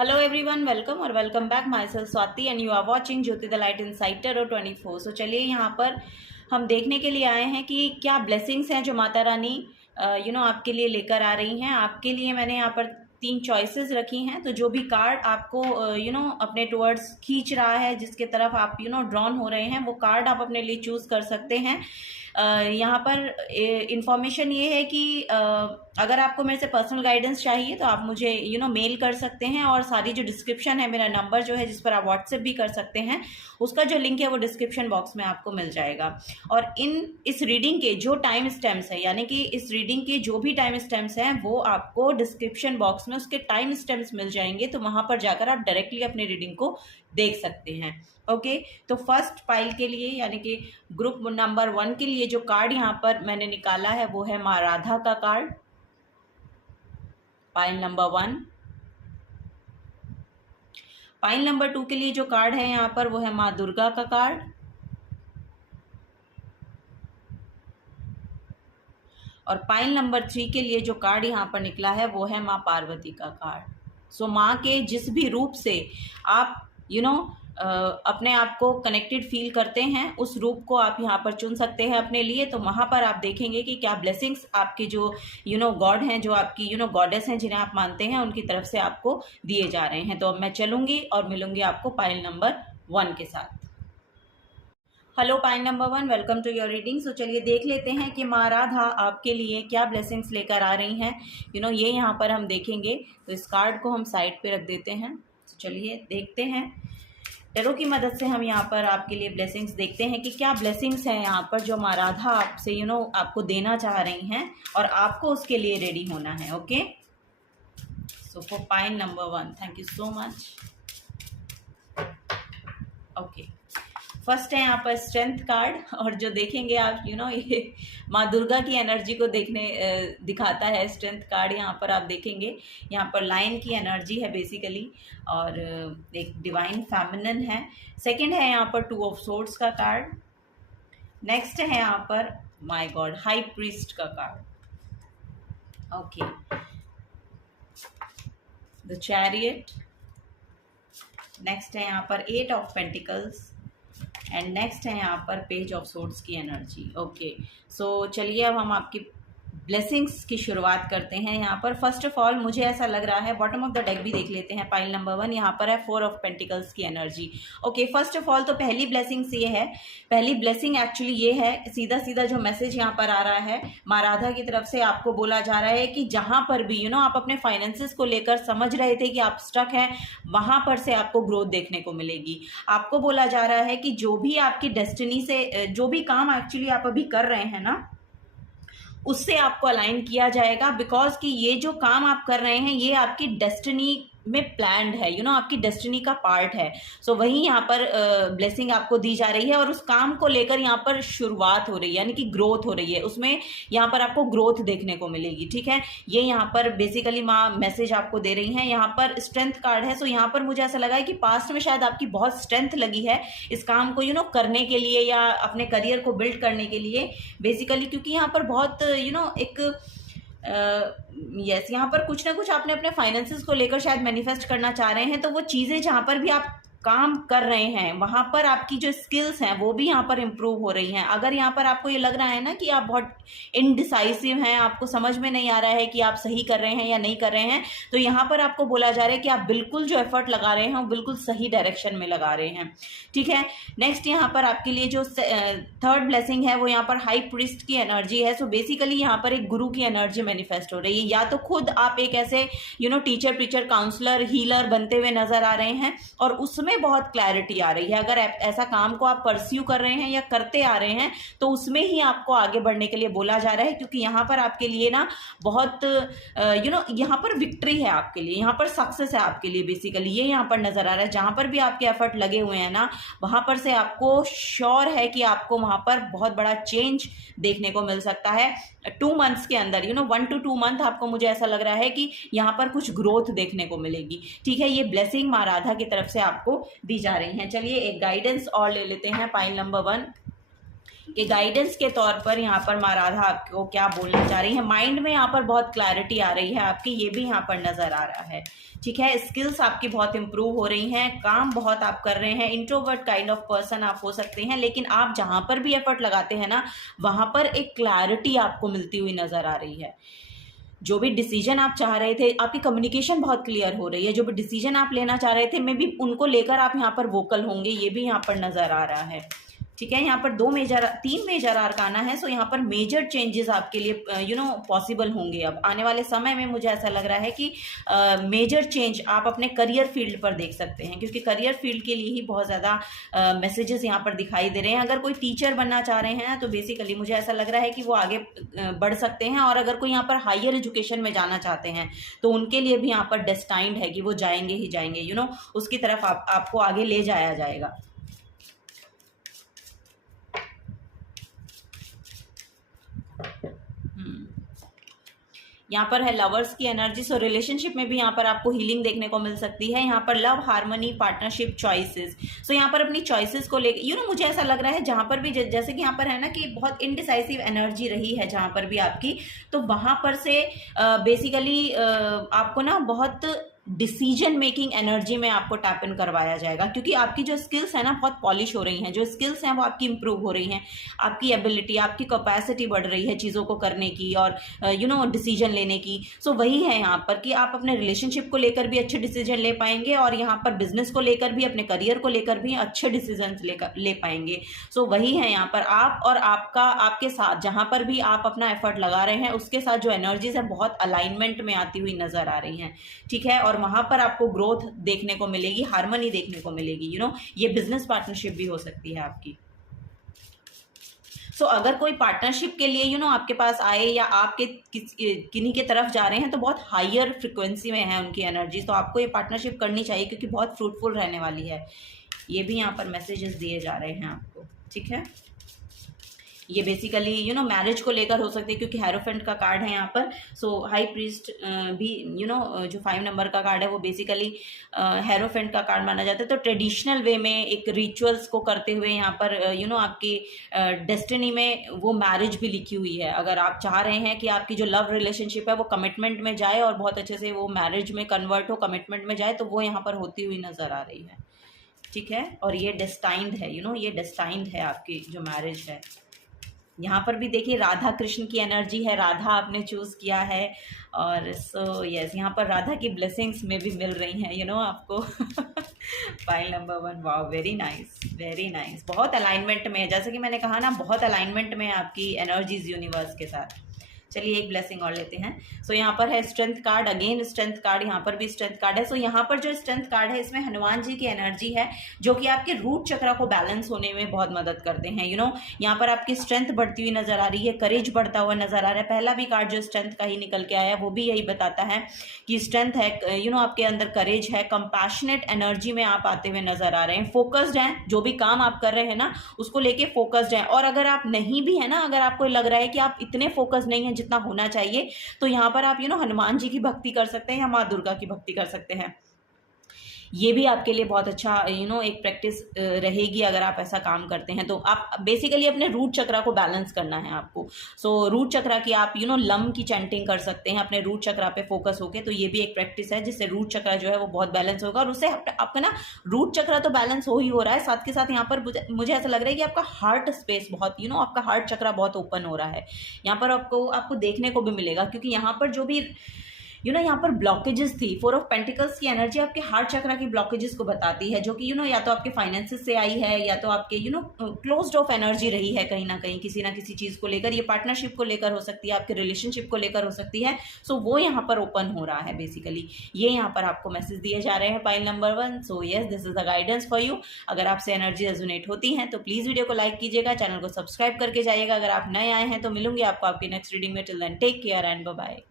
Hello everyone, welcome और welcome back. Myself Swati and you are watching Jyoti the light inside tarot 24। So चलिए यहाँ पर हम देखने के लिए आए हैं कि क्या ब्लेसिंग्स हैं जो माता रानी आपके लिए लेकर आ रही हैं। आपके लिए मैंने यहाँ पर 3 चॉइसेस रखी हैं। तो जो भी कार्ड आपको अपने टुवर्ड्स खींच रहा है, जिसके तरफ आप ड्रॉन हो रहे हैं, वो कार्ड आप अपने लिए चूज कर सकते हैं। यहाँ पर इंफॉर्मेशन ये है कि अगर आपको मेरे से पर्सनल गाइडेंस चाहिए तो आप मुझे मेल कर सकते हैं, और सारी जो डिस्क्रिप्शन है, मेरा नंबर जो है जिस पर आप व्हाट्सएप भी कर सकते हैं, उसका जो लिंक है वो डिस्क्रिप्शन बॉक्स में आपको मिल जाएगा। और इस रीडिंग के जो टाइम स्टैम्प्स है, यानी कि इस रीडिंग के जो भी टाइम स्टैम्प्स हैं, वो आपको डिस्क्रिप्शन बॉक्स में उसके टाइम स्टैम्प्स मिल जाएंगे। तो वहां पर जाकर आप डायरेक्टली अपनी रीडिंग को देख सकते हैं। ओके, तो फर्स्ट पाइल के लिए यानी कि ग्रुप नंबर 1 के लिए जो कार्ड यहाँ पर मैंने निकाला है वो है माँ राधा का card, pile number 1। Pile number 2 के लिए जो कार्ड है यहाँ पर वो है माँ दुर्गा का कार्ड, और पाइल नंबर 3 के लिए जो कार्ड यहाँ पर निकला है वो है माँ पार्वती का कार्ड। सो माँ के जिस भी रूप से आप अपने आप को कनेक्टेड फील करते हैं, उस रूप को आप यहाँ पर चुन सकते हैं अपने लिए। तो वहाँ पर आप देखेंगे कि क्या ब्लेसिंग्स आपके जो गॉड हैं, जो आपकी गॉडेस हैं जिन्हें आप मानते हैं, उनकी तरफ से आपको दिए जा रहे हैं। तो अब मैं चलूंगी और मिलूंगी आपको पाइल नंबर 1 के साथ। Hello pile number 1, welcome to your reading. So चलिए देख लेते हैं कि माँ राधा आपके लिए क्या ब्लेसिंग्स लेकर आ रही हैं। ये यहाँ पर हम देखेंगे। तो इस कार्ड को हम साइड पे रख देते हैं। तो चलिए देखते हैं, टैरो की मदद से हम यहाँ पर आपके लिए ब्लेसिंग्स देखते हैं कि क्या ब्लेसिंग्स हैं यहाँ पर जो माँ राधा आपसे आपको देना चाह रही हैं, और आपको उसके लिए रेडी होना है। Okay, so for pile number 1, thank you so much. Okay, first है यहाँ पर स्ट्रेंथ कार्ड, और जो देखेंगे आप ये माँ दुर्गा की एनर्जी को दिखाता है। स्ट्रेंथ कार्ड यहाँ पर आप देखेंगे, यहाँ पर लायन की एनर्जी है बेसिकली, और एक डिवाइन फेमिनिन है। सेकंड है यहाँ पर 2 ऑफ सोर्ड्स का कार्ड। नेक्स्ट है यहाँ पर माय गॉड हाई प्रीस्ट का card. Okay, the chariot. Next है यहाँ पर 8 ऑफ पेंटिकल्स, एंड नेक्स्ट है यहाँ पर पेज ऑफ सोर्ड्स की एनर्जी। ओके, सो चलिए अब हम आपकी ब्लेसिंग्स की शुरुआत करते हैं। यहाँ पर फर्स्ट ऑफ ऑल मुझे ऐसा लग रहा है, बॉटम ऑफ द डेक भी देख लेते हैं। पाइल नंबर 1 यहाँ पर है 4 ऑफ पेंटिकल्स की energy. Okay, first of all तो पहली ब्लेसिंग्स ये है, पहली ब्लेसिंग एक्चुअली ये है, सीधा सीधा जो मैसेज यहाँ पर आ रहा है माँ राधा की तरफ से, आपको बोला जा रहा है कि जहाँ पर भी आप अपने फाइनेंसेस को लेकर समझ रहे थे कि आप स्टक हैं, वहां पर से आपको ग्रोथ देखने को मिलेगी। आपको बोला जा रहा है कि जो भी आपकी डेस्टिनी से, जो भी काम एक्चुअली आप अभी कर रहे हैं ना, उससे आपको अलाइन किया जाएगा। बिकॉज कि ये जो काम आप कर रहे हैं ये आपकी डेस्टिनी में प्लान्ड है, आपकी डेस्टिनी का पार्ट है। सो वही यहाँ पर ब्लेसिंग आपको दी जा रही है, और उस काम को लेकर यहाँ पर शुरुआत हो रही है, यानी कि ग्रोथ हो रही है। उसमें यहाँ पर आपको ग्रोथ देखने को मिलेगी। ठीक है, ये यहाँ पर बेसिकली माँ मैसेज आपको दे रही हैं। यहाँ पर स्ट्रेंथ कार्ड है। सो यहाँ पर मुझे ऐसा लगा है कि पास्ट में शायद आपकी बहुत स्ट्रेंथ लगी है इस काम को करने के लिए, या अपने करियर को बिल्ड करने के लिए बेसिकली, क्योंकि यहाँ पर बहुत एक यस यहाँ पर कुछ ना कुछ आपने अपने फाइनेंसेस को लेकर शायद मैनिफेस्ट करना चाह रहे हैं। तो वो चीज़ें जहाँ पर भी आप काम कर रहे हैं, वहां पर आपकी जो स्किल्स हैं वो भी यहाँ पर इम्प्रूव हो रही हैं। अगर यहाँ पर आपको ये लग रहा है ना कि आप बहुत इनडिसाइसिव हैं, आपको समझ में नहीं आ रहा है कि आप सही कर रहे हैं या नहीं कर रहे हैं, तो यहाँ पर आपको बोला जा रहा है कि आप बिल्कुल जो एफर्ट लगा रहे हैं वो बिल्कुल सही डायरेक्शन में लगा रहे हैं। ठीक है, नेक्स्ट यहाँ पर आपके लिए जो थर्ड ब्लेसिंग है वो यहाँ पर हाई प्रीस्ट की एनर्जी है। सो बेसिकली यहाँ पर एक गुरु की एनर्जी मैनिफेस्ट हो रही है, या तो खुद आप एक ऐसे टीचर, प्रीचर, काउंसलर, हीलर बनते हुए नजर आ रहे हैं, और उसमें बहुत क्लैरिटी आ रही है। अगर ऐसा काम को आप परस्यू कर रहे हैं या करते आ रहे हैं, तो उसमें ही आपको आगे बढ़ने के लिए बोला जा रहा है, क्योंकि यहाँ पर आपके लिए ना बहुत यहाँ पर विक्ट्री है आपके लिए, यहाँ पर सक्सेस है आपके लिए बेसिकली। ये यहाँ पर नजर आ रहा है, जहां पर भी आपके एफर्ट लगे हुए हैं ना, वहां पर से आपको श्योर है कि आपको वहां पर बहुत बड़ा चेंज देखने को मिल सकता है 2 मंथ्स के अंदर। 1 to 2 मंथ आपको, मुझे ऐसा लग रहा है कि यहाँ पर कुछ ग्रोथ देखने को मिलेगी। ठीक है, ये ब्लेसिंग माँ राधा की तरफ से आपको दी जा रही हैं। चलिए एक गाइडेंस और ले लेते हैं पाइल नंबर 1। कि गाइडेंस के तौर पर यहाँ पर माँ राधा आपको क्या बोलना चाह रही है। माइंड में यहाँ पर बहुत क्लैरिटी आ रही है आपकी, ये भी यहाँ पर नजर आ रहा है। ठीक है, स्किल्स आपकी बहुत इंप्रूव हो रही हैं, काम बहुत आप कर रहे हैं। इंट्रोवर्ट काइंड ऑफ पर्सन आप हो सकते हैं, लेकिन आप जहां पर भी एफर्ट लगाते हैं ना, वहां पर एक क्लैरिटी आपको मिलती हुई नजर आ रही है। जो भी डिसीजन आप चाह रहे थे, आपकी कम्युनिकेशन बहुत क्लियर हो रही है। जो भी डिसीजन आप लेना चाह रहे थे, मे बी उनको लेकर आप यहाँ पर वोकल होंगे, ये भी यहाँ पर नजर आ रहा है। ठीक है, यहाँ पर तीन मेजर आरकाना है। सो यहाँ पर मेजर चेंजेस आपके लिए पॉसिबल होंगे। अब आने वाले समय में मुझे ऐसा लग रहा है कि मेजर चेंज आप अपने करियर फील्ड पर देख सकते हैं, क्योंकि करियर फील्ड के लिए ही बहुत ज़्यादा मैसेजेस यहाँ पर दिखाई दे रहे हैं। अगर कोई टीचर बनना चाह रहे हैं तो बेसिकली मुझे ऐसा लग रहा है कि वो आगे बढ़ सकते हैं, और अगर कोई यहाँ पर हायर एजुकेशन में जाना चाहते हैं तो उनके लिए भी यहाँ पर डेस्टाइंड है कि वो जाएंगे ही जाएंगे, उसकी तरफ आपको आगे ले जाया जाएगा। यहाँ पर है लवर्स की एनर्जी। सो रिलेशनशिप में भी यहाँ पर आपको हीलिंग देखने को मिल सकती है। यहाँ पर लव, हार्मनी, पार्टनरशिप, चॉइसेस। सो यहाँ पर अपनी चॉइसेस को लेकर मुझे ऐसा लग रहा है जहाँ पर भी जैसे कि यहाँ पर है ना कि बहुत इनडिसाइसिव एनर्जी रही है जहाँ पर भी आपकी, तो वहाँ पर से बेसिकली आपको ना बहुत डिसीजन मेकिंग एनर्जी में आपको टैप इन करवाया जाएगा, क्योंकि आपकी जो स्किल्स है ना बहुत पॉलिश हो रही हैं। जो स्किल्स हैं वो आपकी इंप्रूव हो रही हैं, आपकी एबिलिटी, आपकी कैपेसिटी बढ़ रही है चीज़ों को करने की और डिसीजन लेने की। सो वही है यहाँ पर कि आप अपने रिलेशनशिप को लेकर भी अच्छे डिसीजन ले पाएंगे, और यहाँ पर बिजनेस को लेकर भी, अपने करियर को लेकर भी अच्छे डिसीजन ले पाएंगे। सो वही है यहाँ पर आप और आपके साथ जहाँ पर भी आप अपना एफर्ट लगा रहे हैं उसके साथ जो एनर्जीज है बहुत अलाइनमेंट में आती हुई नजर आ रही हैं। ठीक है, और वहां पर आपको ग्रोथ देखने को मिलेगी, हार्मनी देखने को मिलेगी। ये बिजनेस पार्टनरशिप भी हो सकती है आपकी। सो अगर कोई पार्टनरशिप के लिए आपके पास आए, या आपके किन्हीं के तरफ जा रहे हैं, तो बहुत हायर फ्रिक्वेंसी में है उनकी एनर्जी, तो आपको ये पार्टनरशिप करनी चाहिए क्योंकि बहुत फ्रूटफुल रहने वाली है। ये भी यहाँ पर मैसेजेस दिए जा रहे हैं आपको। ठीक है, ये बेसिकली मैरिज को लेकर हो सकती है, क्योंकि हेरोफेंट का कार्ड है यहाँ पर। सो हाई प्रीस्ट भी जो 5 नंबर का कार्ड है वो बेसिकली हेरोफेंट का कार्ड माना जाता है। तो ट्रेडिशनल वे में एक रिचुअल्स को करते हुए यहाँ पर आपकी डेस्टिनी में वो मैरिज भी लिखी हुई है। अगर आप चाह रहे हैं कि आपकी जो लव रिलेशनशिप है वो कमिटमेंट में जाए और बहुत अच्छे से वो मैरिज में कन्वर्ट हो, कमिटमेंट में जाए, तो वो यहाँ पर होती हुई नजर आ रही है। ठीक है, और ये डेस्टाइंड है, ये डेस्टाइंड है आपकी जो मैरिज है। यहाँ पर भी देखिए राधा कृष्ण की एनर्जी है, राधा आपने चूज किया है, और सो यस यहाँ पर राधा की ब्लेसिंग्स में भी मिल रही हैं आपको। File number 1, wow, very nice, very nice. बहुत अलाइनमेंट में है, जैसे कि मैंने कहा ना, बहुत अलाइनमेंट में है आपकी एनर्जीज यूनिवर्स के साथ। चलिए एक ब्लेसिंग और लेते हैं। सो यहाँ पर है strength card, again strength card, यहाँ पर भी स्ट्रेंथ कार्ड है। सो यहाँ पर जो स्ट्रेंथ कार्ड है इसमें हनुमान जी की एनर्जी है, जो कि आपके रूट चक्र को बैलेंस होने में बहुत मदद करते हैं। यहाँ पर आपकी स्ट्रेंथ बढ़ती हुई नजर आ रही है, करेज बढ़ता हुआ नजर आ रहा है। पहला भी कार्ड जो स्ट्रेंथ का ही निकल के आया वो भी यही बताता है कि स्ट्रेंथ है, आपके अंदर करेज है, कंपैशनेट एनर्जी में आप आते हुए नजर आ रहे हैं, फोकस्ड हैं, जो भी काम आप कर रहे हैं ना उसको लेके फोकस्ड हैं। और अगर आप नहीं भी है ना, अगर आपको लग रहा है कि आप इतने फोकस नहीं है जितना होना चाहिए, तो यहां पर आप हनुमान जी की भक्ति कर सकते हैं या माँ दुर्गा की भक्ति कर सकते हैं। ये भी आपके लिए बहुत अच्छा एक प्रैक्टिस रहेगी अगर आप ऐसा काम करते हैं। तो आप बेसिकली अपने रूट चक्रा को बैलेंस करना है आपको। सो रूट चक्रा की आप लम की चैंटिंग कर सकते हैं अपने रूट चक्रा पे फोकस होके। तो ये भी एक प्रैक्टिस है जिससे रूट चक्रा जो है वो बहुत बैलेंस होगा, और उससे आपका ना रूट चक्रा तो बैलेंस हो ही हो रहा है, साथ के साथ यहाँ पर मुझे ऐसा लग रहा है कि आपका हार्ट स्पेस बहुत आपका हार्ट चक्रा बहुत ओपन हो रहा है। यहाँ पर आपको देखने को भी मिलेगा, क्योंकि यहाँ पर जो भी यहाँ पर ब्लॉकेजेस थी, 4 ऑफ पेंटिकल्स की एनर्जी आपके हार्ट चक्रा की ब्लॉकेजेस को बताती है, जो कि या तो आपके फाइनेंसेस से आई है, या तो आपके क्लोज्ड ऑफ एनर्जी रही है कहीं ना कहीं किसी ना किसी चीज को लेकर। ये पार्टनरशिप को लेकर हो सकती है, आपके रिलेशनशिप को लेकर हो सकती है। सो वो यहाँ पर ओपन हो रहा है बेसिकली। ये यहाँ पर आपको मैसेज दिए जा रहे हैं pile number 1। So yes, this is the guidance for you. अगर आपसे एनर्जी रेजोनेट होती है तो प्लीज वीडियो को लाइक कीजिएगा, चैनल को सब्सक्राइब करके जाइएगा अगर आप नए आए हैं। तो मिलूंगी आपको आपकी नेक्स्ट रीडिंग में। Till then take care and bye bye.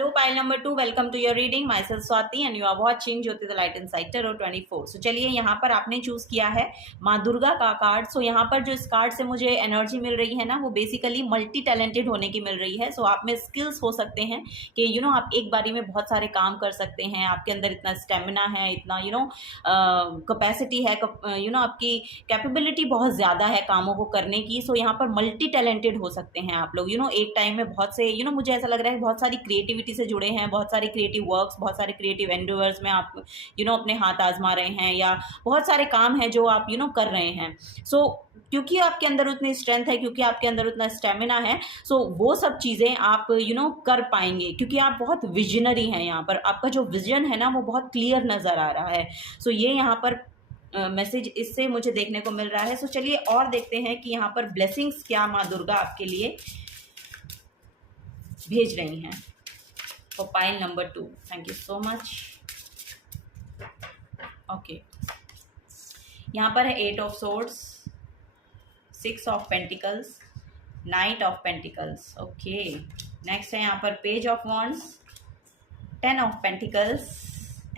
Hello, pile number 2. Welcome to your reading. Myself Swati and you are watching Jyoti the Light Inside Tarot 24. So चलिए यहाँ पर आपने चूज किया है माँ दुर्गा का कार्ड. सो यहाँ पर जो इस कार्ड से मुझे एनर्जी मिल रही है ना, वो बेसिकली मल्टी टैलेंटेड होने की मिल रही है. सो आप में स्किल्स हो सकते हैं कि आप एक बारी में बहुत सारे काम कर सकते हैं. आपके अंदर इतना स्टेमिना है, इतना कैपेसिटी है, आपकी कैपेबिलिटी बहुत ज़्यादा है कामों को करने की. सो यहाँ पर मल्टी टैलेंटेड हो सकते हैं आप लोग. एक टाइम में बहुत से मुझे ऐसा लग रहा है बहुत सारी क्रिएटिविटी से जुड़े हैं, बहुत सारे क्रिएटिव वर्क्स, बहुत सारे क्रिएटिव एंडेवर्स में आप अपने हाथ आजमा रहे हैं, या बहुत सारे काम हैं जो आप कर रहे हैं. सो क्योंकि आपके अंदर उतनी स्ट्रेंथ है, क्योंकि आपके अंदर उतना स्टेमिना है, सो वो सब चीज़ें आप कर पाएंगे, क्योंकि आप बहुत विजनरी हैं. यहाँ पर आपका जो विजन है ना, वो बहुत क्लियर नज़र आ रहा है. सो ये यहाँ पर मैसेज इससे मुझे देखने को मिल रहा है. सो चलिए और देखते हैं कि यहाँ पर ब्लेसिंग्स क्या माँ दुर्गा आपके लिए भेज रही हैं. For pile number 2. Thank you so much. Okay. यहाँ पर है 8 of swords, 6 of pentacles, Knight of pentacles. Okay. Next है यहाँ पर Page of wands, 10 of pentacles,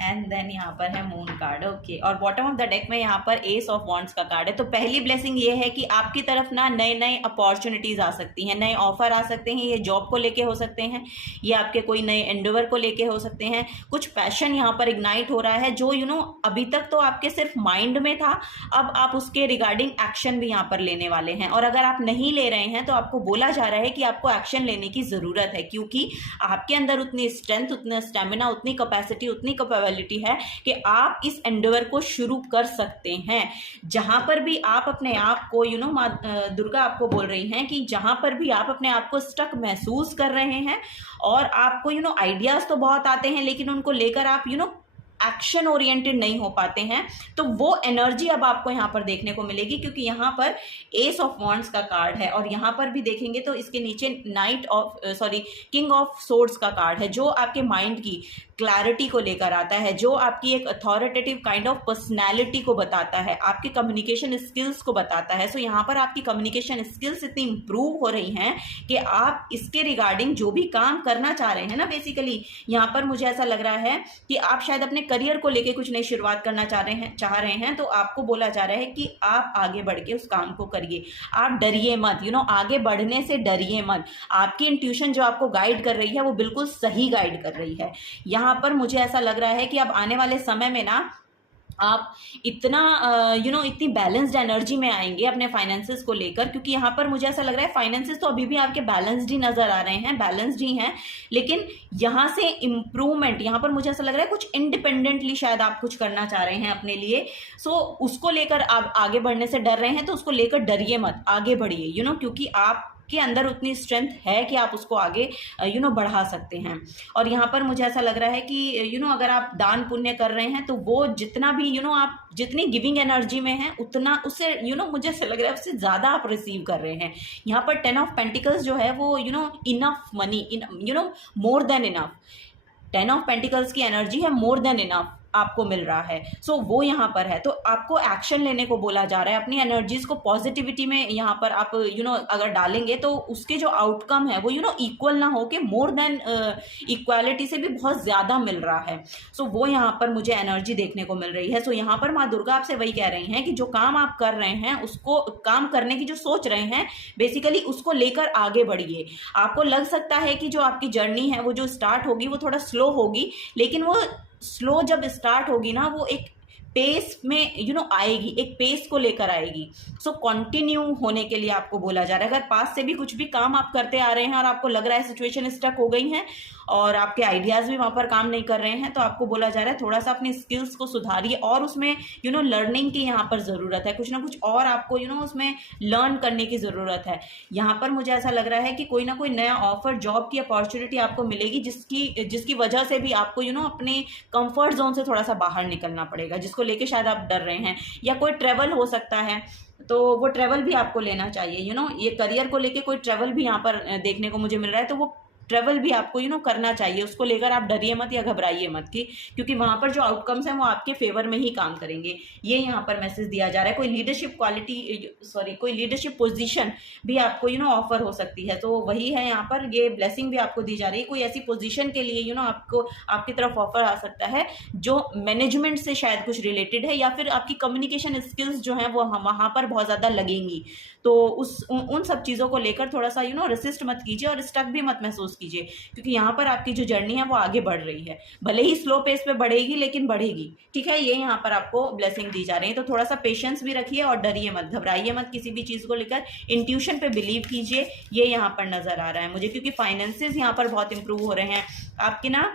and then यहाँ पर है मून कार्ड. ओके. और बॉटम ऑफ द डेक में यहाँ पर एस ऑफ वॉन्ड्स का कार्ड है. तो पहली ब्लेसिंग ये है कि आपकी तरफ ना नए नए अपॉर्चुनिटीज़ आ सकती हैं, नए ऑफर आ सकते हैं. ये जॉब को लेके हो सकते हैं, ये आपके कोई नए एंडेवर को लेके हो सकते हैं. कुछ पैशन यहाँ पर इग्नाइट हो रहा है जो अभी तक तो आपके सिर्फ माइंड में था, अब आप उसके रिगार्डिंग एक्शन भी यहाँ पर लेने वाले हैं. और अगर आप नहीं ले रहे हैं तो आपको बोला जा रहा है कि आपको एक्शन लेने की ज़रूरत है, क्योंकि आपके अंदर उतनी स्ट्रेंथ, उतना स्टेमिना, उतनी कैपेसिटी, उतनी है कि आप इस एंडेवर को शुरू कर सकते हैं. जहां पर भी आप अपने आप को माँ दुर्गा आपको बोल रही हैं कि जहां पर भी आप अपने आप को स्टक महसूस कर रहे हैं और आपको आइडियाज तो बहुत आते हैं, लेकिन उनको लेकर आप एक्शन ओरिएंटेड नहीं हो पाते हैं, तो वो एनर्जी अब आपको यहाँ पर देखने को मिलेगी, क्योंकि यहाँ पर एस ऑफ वॉन्ड्स का कार्ड है. और यहाँ पर भी देखेंगे तो इसके नीचे किंग ऑफ सोर्ड्स का कार्ड है, जो आपके माइंड की क्लैरिटी को लेकर आता है, जो आपकी एक अथॉरिटेटिव काइंड ऑफ पर्सनैलिटी को बताता है, आपके कम्युनिकेशन स्किल्स को बताता है. सो यहाँ पर आपकी कम्युनिकेशन स्किल्स इतनी इंप्रूव हो रही हैं कि आप इसके रिगार्डिंग जो भी काम करना चाह रहे हैं ना, बेसिकली यहाँ पर मुझे ऐसा लग रहा है कि आप शायद अपने करियर को लेके कुछ नई शुरुआत करना चाह रहे हैं, तो आपको बोला जा रहा है कि आप आगे बढ़ के उस काम को करिए. आप डरिए मत, आगे बढ़ने से डरिए मत. आपकी इंट्यूशन जो आपको गाइड कर रही है वो बिल्कुल सही गाइड कर रही है. यहाँ पर मुझे ऐसा लग रहा है कि अब आने वाले समय में ना आप इतना इतनी बैलेंस्ड एनर्जी में आएंगे अपने फाइनेंसेस को लेकर, क्योंकि यहाँ पर मुझे ऐसा लग रहा है फाइनेंसेस तो अभी भी आपके बैलेंस्ड ही नजर आ रहे हैं, बैलेंस्ड ही हैं, लेकिन यहाँ से इम्प्रूवमेंट, यहाँ पर मुझे ऐसा लग रहा है कुछ इंडिपेंडेंटली शायद आप कुछ करना चाह रहे हैं अपने लिए. सो उसको लेकर आप आगे बढ़ने से डर रहे हैं, तो उसको लेकर डरिए मत, आगे बढ़िए, क्योंकि आप के अंदर उतनी स्ट्रेंथ है कि आप उसको आगे बढ़ा सकते हैं. और यहाँ पर मुझे ऐसा लग रहा है कि अगर आप दान पुण्य कर रहे हैं तो वो जितना भी आप जितनी गिविंग एनर्जी में हैं उतना उससे मुझे ऐसा लग रहा है उससे ज़्यादा आप रिसीव कर रहे हैं. यहाँ पर 10 ऑफ पेंटिकल्स जो है वो enough money, more than enough. 10 of pentacles की एनर्जी है मोर देन इनफ आपको मिल रहा है. सो वो यहाँ पर है, तो आपको एक्शन लेने को बोला जा रहा है. अपनी एनर्जीज को पॉजिटिविटी में यहाँ पर आप अगर डालेंगे तो उसके जो आउटकम है वो इक्वल ना हो के मोर देन इक्वालिटी से भी बहुत ज़्यादा मिल रहा है. सो वो यहाँ पर मुझे एनर्जी देखने को मिल रही है. सो यहाँ पर माँ दुर्गा आपसे वही कह रही हैं कि जो काम आप कर रहे हैं, उसको काम करने की जो सोच रहे हैं, बेसिकली उसको लेकर आगे बढ़िए. आपको लग सकता है कि जो आपकी जर्नी है वो जो स्टार्ट होगी वो थोड़ा स्लो होगी, लेकिन वो स्लो जब स्टार्ट होगी ना, वो एक पेस में आएगी, एक पेस को लेकर आएगी. सो कंटिन्यू होने के लिए आपको बोला जा रहा है. अगर पास से भी कुछ भी काम आप करते आ रहे हैं और आपको लग रहा है सिचुएशन स्टक हो गई है और आपके आइडियाज़ भी वहाँ पर काम नहीं कर रहे हैं, तो आपको बोला जा रहा है थोड़ा सा अपनी स्किल्स को सुधारिए, और उसमें लर्निंग की यहाँ पर ज़रूरत है. कुछ ना कुछ और आपको उसमें लर्न करने की ज़रूरत है. यहाँ पर मुझे ऐसा लग रहा है कि कोई ना कोई नया ऑफर, जॉब की अपॉर्चुनिटी आपको मिलेगी, जिसकी वजह से भी आपको अपने कंफर्ट जोन से थोड़ा सा बाहर निकलना पड़ेगा, जिसको लेके शायद आप डर रहे हैं. या कोई ट्रैवल हो सकता है, तो वो ट्रैवल भी आपको लेना चाहिए. ये करियर को लेके कोई ट्रैवल भी यहाँ पर देखने को मुझे मिल रहा है, तो वो ट्रेवल भी आपको करना चाहिए, उसको लेकर आप डरिए मत या घबराइए मत कि, क्योंकि वहाँ पर जो आउटकम्स हैं वो आपके फेवर में ही काम करेंगे। ये यहाँ पर मैसेज दिया जा रहा है। कोई लीडरशिप कोई लीडरशिप पोजीशन भी आपको ऑफर हो सकती है, तो वही है यहाँ पर, ये ब्लेसिंग भी आपको दी जा रही है। कोई ऐसी पोजीशन के लिए आपको आपकी तरफ ऑफर आ सकता है जो मैनेजमेंट से शायद कुछ रिलेटेड है, या फिर आपकी कम्युनिकेशन स्किल्स जो हैं वो वहाँ पर बहुत ज़्यादा लगेंगी। तो उन सब चीज़ों को लेकर थोड़ा सा रेसिस्ट मत कीजिए और स्टक भी मत महसूस कीजिए, क्योंकि यहाँ पर आपकी जो जर्नी है वो आगे बढ़ रही है, भले ही स्लो पेस पे बढ़ेगी लेकिन बढ़ेगी। ठीक है, ये यहाँ पर आपको ब्लेसिंग दी जा रही है। तो थोड़ा सा पेशेंस भी रखिए और डरिए मत, घबराइए मत किसी भी चीज़ को लेकर, इंट्यूशन पे बिलीव कीजिए, ये यहाँ पर नजर आ रहा है मुझे, क्योंकि फाइनेंसेस यहाँ पर बहुत इंप्रूव हो रहे हैं आपके ना।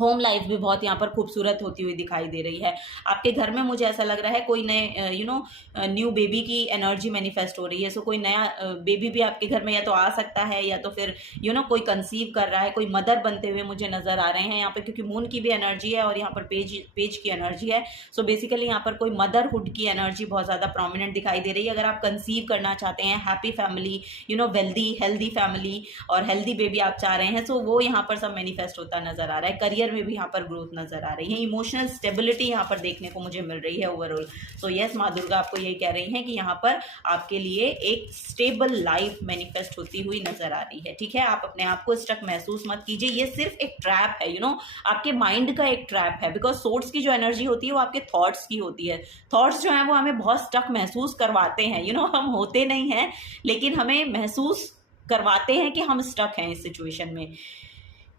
होम लाइफ भी बहुत यहाँ पर खूबसूरत होती हुई दिखाई दे रही है। आपके घर में मुझे ऐसा लग रहा है कोई नए न्यू बेबी की एनर्जी मैनिफेस्ट हो रही है। सो कोई नया बेबी भी आपके घर में या तो आ सकता है, या तो फिर कोई कंसीव कर रहा है, कोई मदर बनते हुए मुझे नजर आ रहे हैं यहाँ पर, क्योंकि मून की भी एनर्जी है और यहाँ पर पेज की एनर्जी है। सो बेसिकली यहाँ पर कोई मदरहुड की एनर्जी बहुत ज़्यादा प्रोमिनेंट दिखाई दे रही है। अगर आप कंसीव करना चाहते हैं, happy family, wealthy healthy family और हेल्दी बेबी आप चाह रहे हैं, सो वो यहाँ पर सब मैनिफेस्ट होता नजर आ रहा है। करियर में भी यहाँ पर ग्रोथ नजर आ रही है, इमोशनल स्टेबिलिटी यहाँ पर देखने को मुझे मिल रही है ओवरऑल। सो यस, माँ दुर्गा आपको यही कह रही हैं कि यहाँ पर आपके लिए एक स्टेबल लाइफ मैनिफेस्ट होती हुई नजर आ रही है। ठीक है, आप अपने आप को स्टक महसूस मत कीजिए, ये सिर्फ एक ट्रैप है, आपके माइंड का एक ट्रैप है। बिकॉज सोर्स की जो एनर्जी होती है वो आपके थॉट्स की होती है। थॉट्स जो है वो हमें बहुत स्टक महसूस करवाते हैं, हम होते नहीं हैं लेकिन हमें महसूस करवाते हैं कि हम स्टक हैं इस सिचुएशन में।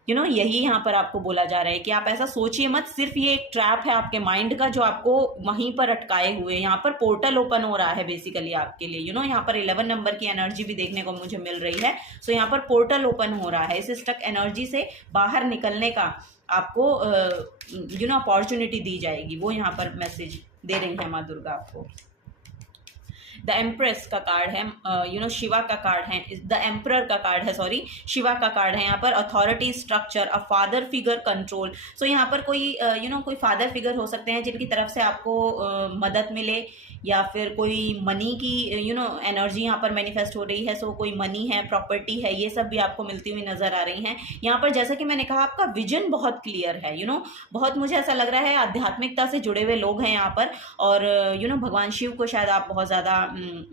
यही यहाँ पर आपको बोला जा रहा है कि आप ऐसा सोचिए मत, सिर्फ ये एक ट्रैप है आपके माइंड का जो आपको वहीं पर अटकाए हुए। यहाँ पर पोर्टल ओपन हो रहा है बेसिकली आपके लिए। यहाँ पर 11 नंबर की एनर्जी भी देखने को मुझे मिल रही है। सो यहाँ पर पोर्टल ओपन हो रहा है, इस स्टक एनर्जी से बाहर निकलने का आपको अपॉर्चुनिटी दी जाएगी, वो यहाँ पर मैसेज दे रही है माँ दुर्गा आपको। द एम्प्रेस का कार्ड है, शिवा का कार्ड है, द एम्परर का कार्ड है, सॉरी शिवा का कार्ड है। यहाँ पर authority, structure, a father figure, control. So यहाँ पर कोई कोई फादर फिगर हो सकते हैं जिनकी तरफ से आपको मदद मिले, या फिर कोई मनी की एनर्जी यहाँ पर मैनिफेस्ट हो रही है। सो कोई मनी है, प्रॉपर्टी है, ये सब भी आपको मिलती हुई नजर आ रही हैं यहाँ पर। जैसा कि मैंने कहा, आपका विजन बहुत क्लियर है, बहुत मुझे ऐसा लग रहा है आध्यात्मिकता से जुड़े हुए लोग हैं यहाँ पर, और भगवान शिव को शायद आप बहुत ज़्यादा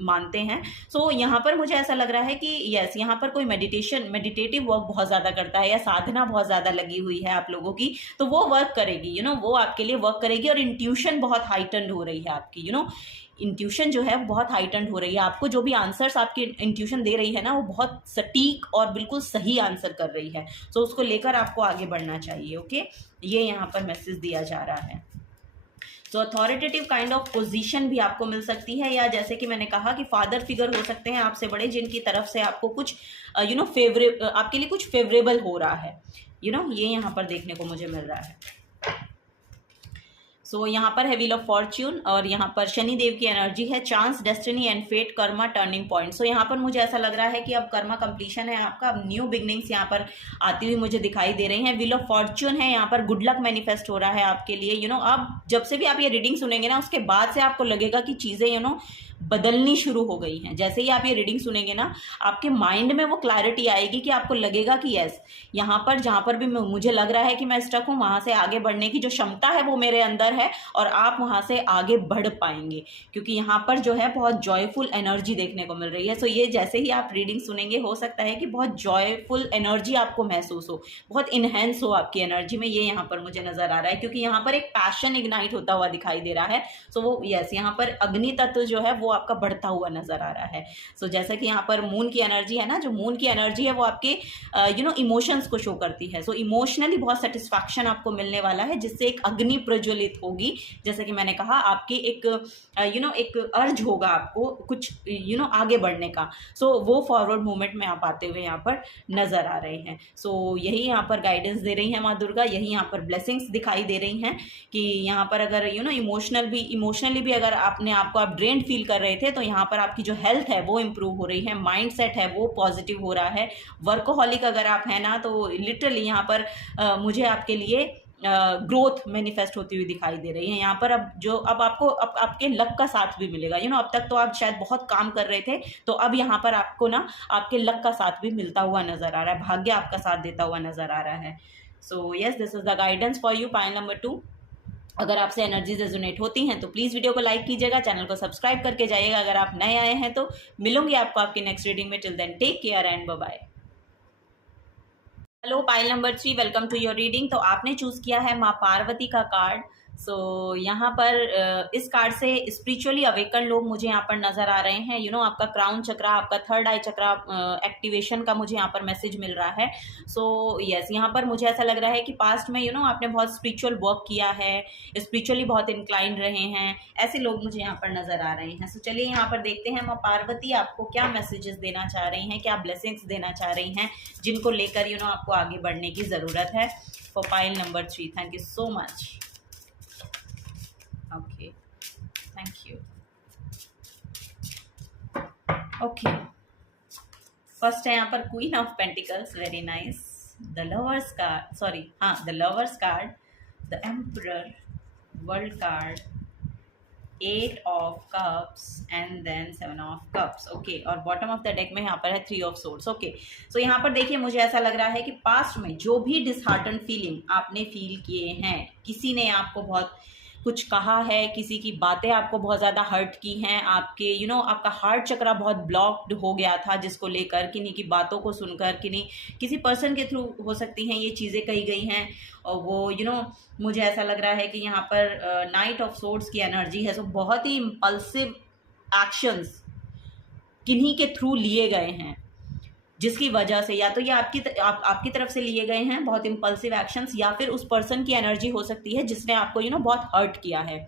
मानते हैं। सो यहाँ पर मुझे ऐसा लग रहा है कि यस, यहाँ पर कोई मेडिटेटिव वर्क बहुत ज़्यादा करता है, या साधना बहुत ज़्यादा लगी हुई है आप लोगों की, तो वो वर्क करेगी, वो आपके लिए वर्क करेगी। और इंट्यूशन बहुत हाइटन्ड हो रही है आपकी, इंट्यूशन जो है बहुत हाइटन्ड हो रही है। आपको जो भी आंसर्स आपकी इंट्यूशन दे रही है ना, वो बहुत सटीक और बिल्कुल सही आंसर कर रही है। सो उसको लेकर आपको आगे बढ़ना चाहिए। ओके, ये यहाँ पर मैसेज दिया जा रहा है। तो अथॉरिटेटिव काइंड ऑफ पोजीशन भी आपको मिल सकती है, या जैसे कि मैंने कहा कि फादर फिगर हो सकते हैं आपसे बड़े, जिनकी तरफ से आपको कुछ आपके लिए कुछ फेवरेबल हो रहा है। ये यहाँ पर देखने को मुझे मिल रहा है। सो यहाँ पर है व्हील ऑफ फॉर्च्यून, और यहाँ पर शनि देव की एनर्जी है, chance, destiny and fate, karma, turning point. So यहाँ पर मुझे ऐसा लग रहा है कि अब कर्मा कंप्लीशन है आपका, अब न्यू बिगनिंग्स यहाँ पर आती हुई मुझे दिखाई दे रही हैं। व्हील ऑफ फॉर्च्यून है यहाँ पर, गुड लक मैनिफेस्ट हो रहा है आपके लिए। अब जब से भी आप ये रीडिंग सुनेंगे ना, उसके बाद से आपको लगेगा कि चीज़ें बदलनी शुरू हो गई हैं। जैसे ही आप ये रीडिंग सुनेंगे ना, आपके माइंड में वो क्लैरिटी आएगी कि आपको लगेगा कि यस, यहाँ पर जहाँ पर भी मुझे लग रहा है कि मैं स्टक हूँ, वहाँ से आगे बढ़ने की जो क्षमता है वो मेरे अंदर है, और आप वहाँ से आगे बढ़ पाएंगे, क्योंकि यहाँ पर जो है बहुत जॉयफुल एनर्जी देखने को मिल रही है। सो ये जैसे ही आप रीडिंग सुनेंगे, हो सकता है कि बहुत जॉयफुल एनर्जी आपको महसूस हो, बहुत इनहेंस हो आपकी एनर्जी में, ये यहाँ पर मुझे नजर आ रहा है, क्योंकि यहाँ पर एक पैशन इग्नाइट होता हुआ दिखाई दे रहा है। सो वो यस, यहाँ पर अग्नि तत्व जो है वो आपका बढ़ता हुआ नजर आ रहा है। सो जैसा कि यहाँ पर मून की एनर्जी है ना, जो मून की एनर्जी है वो आपके इमोशंस को शो करती है। सो इमोशनली बहुत सेटिस्फैक्शन आपको मिलने वाला है, जिससे एक अग्नि प्रज्वलित होगी। जैसे कि मैंने कहा, आपकी एक एक अर्ज होगा आपको कुछ आगे बढ़ने का। सो वो फॉरवर्ड मूवमेंट में आप आते हुए यहाँ पर नजर आ रहे हैं। सो यही यहाँ पर गाइडेंस दे रही है माँ दुर्गा, यही यहाँ पर ब्लेसिंग्स दिखाई दे रही हैं कि यहाँ पर अगर इमोशनली भी अगर आपने आपको आप ड्रेन्ड फील कर रहे थे, तो यहाँ पर आपकी जो हेल्थ है वो इम्प्रूव हो रही है, माइंड सेट है वो पॉजिटिव हो रहा है। वर्कोहॉलिक अगर आप हैं ना, तो लिटरली यहाँ पर मुझे आपके लिए ग्रोथ मैनिफेस्ट होती हुई दिखाई दे रही है यहाँ पर। अब आपको आपके लक का साथ भी मिलेगा। अब तक तो आप शायद बहुत काम कर रहे थे, तो अब यहाँ पर आपको ना आपके लक का साथ भी मिलता हुआ नजर आ रहा है, भाग्य आपका साथ देता हुआ नजर आ रहा है। So yes, this is the guidance for you, pile number 2। अगर आपसे एनर्जीज रेजोनेट होती हैं तो प्लीज़ वीडियो को लाइक कीजिएगा, चैनल को सब्सक्राइब करके जाइएगा अगर आप नए आए हैं तो। मिलूंगी आपको आपकी नेक्स्ट रीडिंग में। Till then take care and bye bye. Hello pile number 3, welcome to your reading. तो आपने चूज किया है माँ पार्वती का कार्ड। सो यहाँ पर इस कार्ड से स्पिरिचुअली अवेकन लोग मुझे यहाँ पर नजर आ रहे हैं। आपका क्राउन चक्रा, आपका थर्ड आई चक्रा एक्टिवेशन का मुझे यहाँ पर मैसेज मिल रहा है। सो यस, यहाँ पर मुझे ऐसा लग रहा है कि पास्ट में आपने बहुत स्पिरिचुअल वर्क किया है, स्पिरिचुअली बहुत इंक्लाइंड रहे हैं, ऐसे लोग मुझे यहाँ पर नजर आ रहे हैं। सो चलिए यहाँ पर देखते हैं माँ पार्वती आपको क्या मैसेजेस देना चाह रही हैं, क्या ब्लेसिंग्स देना चाह रही हैं, जिनको लेकर आपको आगे बढ़ने की जरूरत है। For pile number 3, thank you so much. Okay, thank you. Okay, first है यहाँ पर queen of pentacles, very nice. The lovers card, sorry हाँ, the lovers card, the emperor, world card, 8 of cups and then 7 of cups. Okay, और bottom of the deck में यहाँ पर है 3 of swords. Okay, सो यहाँ पर देखिए मुझे ऐसा लग रहा है कि पास्ट में जो भी डिसहार्टन फीलिंग आपने फील किए हैं, किसी ने आपको बहुत कुछ कहा है, किसी की बातें आपको बहुत ज़्यादा हर्ट की हैं, आपके आपका हार्ट चक्रा बहुत ब्लॉक्ड हो गया था, जिसको लेकर किन्हीं की बातों को सुनकर, किसी पर्सन के थ्रू हो सकती हैं ये चीज़ें कही गई हैं। और वो मुझे ऐसा लग रहा है कि यहाँ पर नाइट ऑफ सोर्ड्स की एनर्जी है। सो बहुत ही इम्पल्सिव एक्शंस किन्हीं के थ्रू लिए गए हैं, जिसकी वजह से या तो ये आपकी तरफ से लिए गए हैं बहुत इम्पल्सिव एक्शंस, या फिर उस पर्सन की एनर्जी हो सकती है जिसने आपको बहुत हर्ट किया है।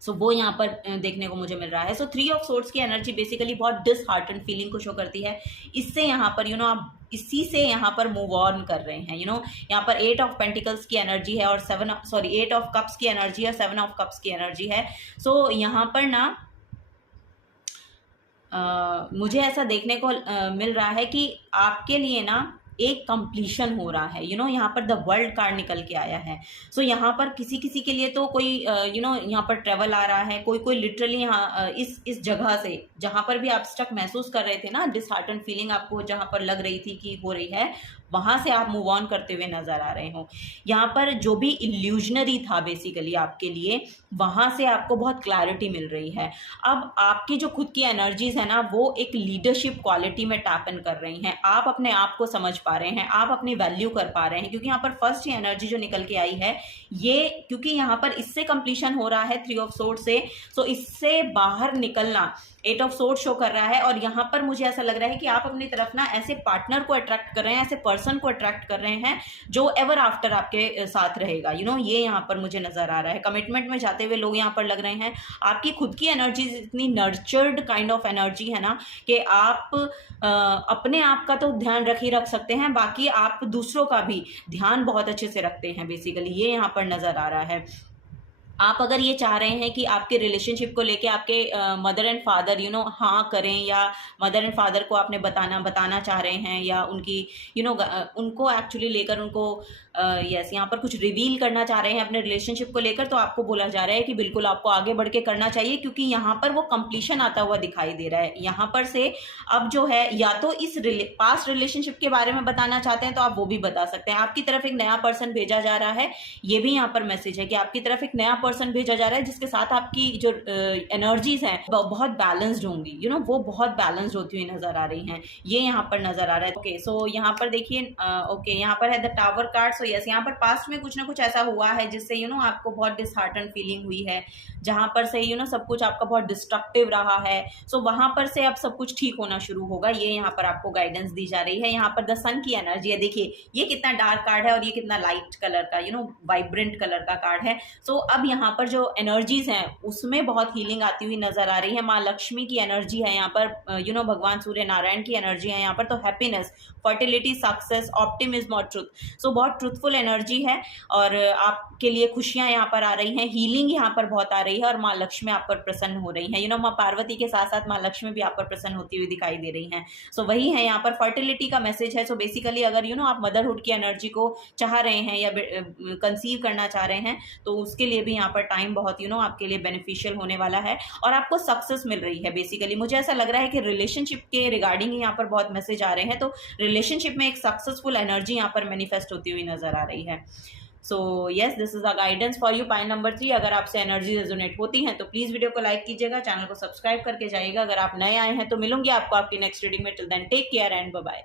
सो वो यहाँ पर देखने को मुझे मिल रहा है। सो 3 ऑफ सोर्ड्स की एनर्जी बेसिकली बहुत डिसहार्टन फीलिंग को शो करती है। इससे यहाँ पर आप इसी से यहाँ पर मूव ऑन कर रहे हैं। यहाँ पर 8 ऑफ पेंटिकल्स की एनर्जी है और 8 ऑफ कप्स की एनर्जी है, 7 ऑफ कप्स की एनर्जी है। सो यहाँ पर ना मुझे ऐसा देखने को मिल रहा है कि आपके लिए ना एक कंप्लीशन हो रहा है। यहाँ पर द वर्ल्ड कार्ड निकल के आया है। सो यहाँ पर किसी के लिए तो कोई यहाँ पर ट्रेवल आ रहा है, कोई लिटरली यहाँ इस जगह से जहाँ पर भी आप स्टक महसूस कर रहे थे ना, डिसहार्टन फीलिंग आपको जहाँ पर लग रही थी कि हो रही है, वहाँ से आप मूव ऑन करते हुए नजर आ रहे हो। यहाँ पर जो भी इल्यूजनरी था बेसिकली आपके लिए, वहाँ से आपको बहुत क्लैरिटी मिल रही है। अब आपकी जो खुद की एनर्जीज है ना, वो एक लीडरशिप क्वालिटी में टैप इन कर रही हैं। आप अपने आप को समझ पा रहे हैं, आप अपनी वैल्यू कर पा रहे हैं, क्योंकि यहाँ पर फर्स्ट ही एनर्जी जो निकल के आई है ये, क्योंकि यहाँ पर इससे कंप्लीशन हो रहा है 3 ऑफ सोर्ड से। सो इससे बाहर निकलना 8 ऑफ सोर्ड शो कर रहा है। और यहाँ पर मुझे ऐसा लग रहा है कि आप अपनी तरफ ना ऐसे पार्टनर को अट्रैक्ट कर रहे हैं, ऐसे पर्सन को अट्रैक्ट कर रहे हैं जो एवर आफ्टर आपके साथ रहेगा। ये यहाँ पर मुझे नजर आ रहा है। कमिटमेंट में जाते हुए लोग यहाँ पर लग रहे हैं। आपकी खुद की एनर्जी इतनी नर्चर्ड काइंड ऑफ एनर्जी है ना कि आप अपने आप का तो ध्यान रख सकते हैं, बाकी आप दूसरों का भी ध्यान बहुत अच्छे से रखते हैं बेसिकली, ये यहाँ पर नजर आ रहा है। आप अगर ये चाह रहे हैं कि आपके रिलेशनशिप को लेके आपके मदर एंड फादर हाँ करें, या मदर एंड फादर को आपने बताना चाह रहे हैं, या उनकी उनको एक्चुअली लेकर उनको यस यहाँ पर कुछ रिवील करना चाह रहे हैं अपने रिलेशनशिप को लेकर, तो आपको बोला जा रहा है कि बिल्कुल आपको आगे बढ़ के करना चाहिए, क्योंकि यहाँ पर वो कंप्लीशन आता हुआ दिखाई दे रहा है। यहाँ पर से अब जो है, या तो इस पास्ट रिलेशनशिप के बारे में बताना चाहते हैं तो आप वो भी बता सकते हैं। आपकी तरफ एक नया पर्सन भेजा जा रहा है, ये भी यहाँ पर मैसेज है कि आपकी तरफ एक नया पर्सन भेजा जा रहा है जिसके साथ आपकी जो एनर्जीज हैं बहुत बैलेंस्ड होंगी। वो बहुत बैलेंस्ड होती हुई नजर आ रही हैं, ये यहाँ पर नजर आ रहा है। ओके, सो यहाँ पर देखिए ओके, यहाँ पर है the tower card. So yes, यहाँ पर पास्ट में कुछ ना कुछ ऐसा हुआ है जिससे आपको बहुत डिसहार्टन फीलिंग हुई है, जहां पर से सब कुछ आपका बहुत डिस्ट्रक्टिव रहा है। सो वहां पर से अब सब कुछ ठीक होना शुरू होगा, ये यहाँ पर आपको गाइडेंस दी जा रही है। यहाँ पर द सन की एनर्जी है। देखिए ये कितना डार्क कार्ड है और ये कितना लाइट कलर का वाइब्रेंट कलर का कार्ड है। सो अब यहाँ पर जो एनर्जीज हैं उसमें बहुत हीलिंग आती हुई नजर आ रही है। माँ लक्ष्मी की एनर्जी है यहाँ पर, भगवान सूर्य नारायण की एनर्जी है यहाँ पर। तो हैप्पीनेस, फर्टिलिटी, सक्सेस, ऑप्टिमिज्म और ट्रुथ, सो बहुत ट्रुथफुल एनर्जी है और आपके लिए खुशियां यहाँ पर आ रही हैं, हीलिंग यहाँ पर बहुत आ रही है और माँ लक्ष्मी आप पर प्रसन्न हो रही हैं। माँ पार्वती के साथ साथ माँ लक्ष्मी भी आप पर प्रसन्न होती हुई दिखाई दे रही हैं। सो वही है यहाँ पर फर्टिलिटी का मैसेज है। सो बेसिकली अगर आप मदरहुड की एनर्जी को चाह रहे हैं या कंसीव करना चाह रहे हैं तो उसके लिए भी यहाँ पर टाइम बहुत आपके लिए बेनिफिशियल होने वाला है और आपको सक्सेस मिल रही है। बेसिकली मुझे ऐसा लग रहा है कि रिलेशनशिप के रिगार्डिंग यहाँ पर बहुत मैसेज आ रहे हैं, तो रिलेशनशिप में एक सक्सेसफुल एनर्जी यहाँ पर मैनिफेस्ट होती हुई नजर आ रही है। So yes, this is a guidance for you pile number 3। अगर आपसे एनर्जी रेजोनेट होती हैं तो प्लीज वीडियो को लाइक कीजिएगा, चैनल को सब्सक्राइब करके जाइएगा। अगर आप नए आए हैं तो मिलूंगी आपको आपकी नेक्स्ट रीडिंग में। Till then take care and bye bye.